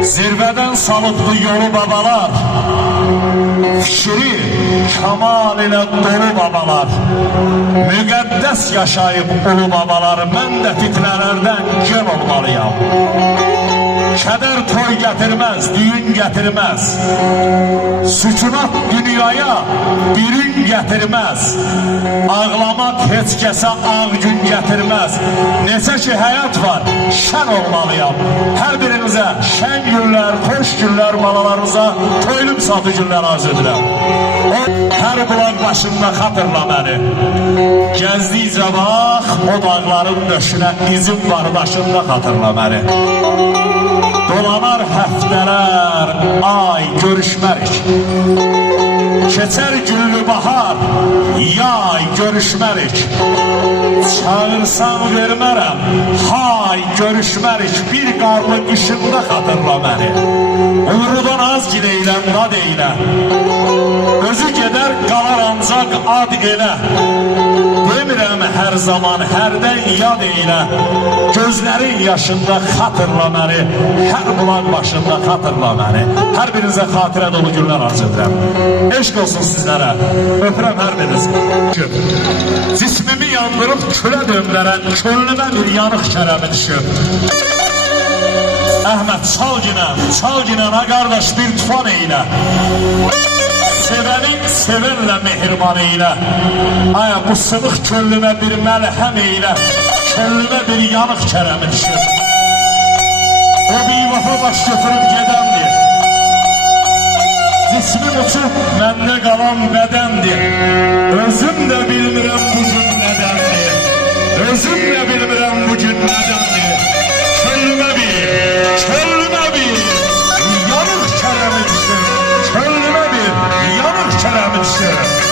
Zirvədən salıbdı yolu babalar, fikri kamal ilə dolu babalar, müqəddəs yaşayıb ulu babalar, mən də fitnələrdən gel olmalıyam. Kədər toy gətirməz, düyün gətirməz, sükunat dünyaya bir gün gətirməz, ağlamaq heç kəsə ağ gün gətirməz. Necə ki həyat var, şən olmalıyam. Hər birinizə şən günlər, xoş günlər, balalarınıza toylum satı günlər arz edirəm. Hər bulaq başında xatırla məni, gəzdikcə bax, o dağların döşünə izin var daşında xatırla məni. Dolanar həftələr, ay görüşmərik, keçər güllü bahar, yay görüşmərik. Çağırsan vermərəm, hay görüşmərik, bir qarlı qışında xatırla məni. Umrudan az gideyləm, dad eylə, özü gedər qalar ancaq ad elə. Demirəm hər zaman, hərdən yad eylə, gözlərin yaşında xatırla məni, hər bulaq başında xatırla məni. Hər birinizə xatirə dolu günlər arz edirəm. Eşq olsun sizlərə, öpürəm hər birinizi. Cismimi yandırıb külə döndərən, könlümə bir yanıq kərəmi düşüb. Əhməd çal ginən, ha qardaş bir tufan eylə, sevəni sevenlə mehriban eylə. Aya bu sınıq könlümə bir məlhəm eylə, könlümə bir yanıq kərəmi düşüb. O bir vafa baş götürüb gedəndir, cismim uçub məndə qalan bədəndir. Özüm də bilmirəm bu gün nədəndir, özüm də bilmirəm bu gün nədəndir. Könlümə bir yanıq kərəmi düşüb, könlümə bir yanıq kərəmi düşüb.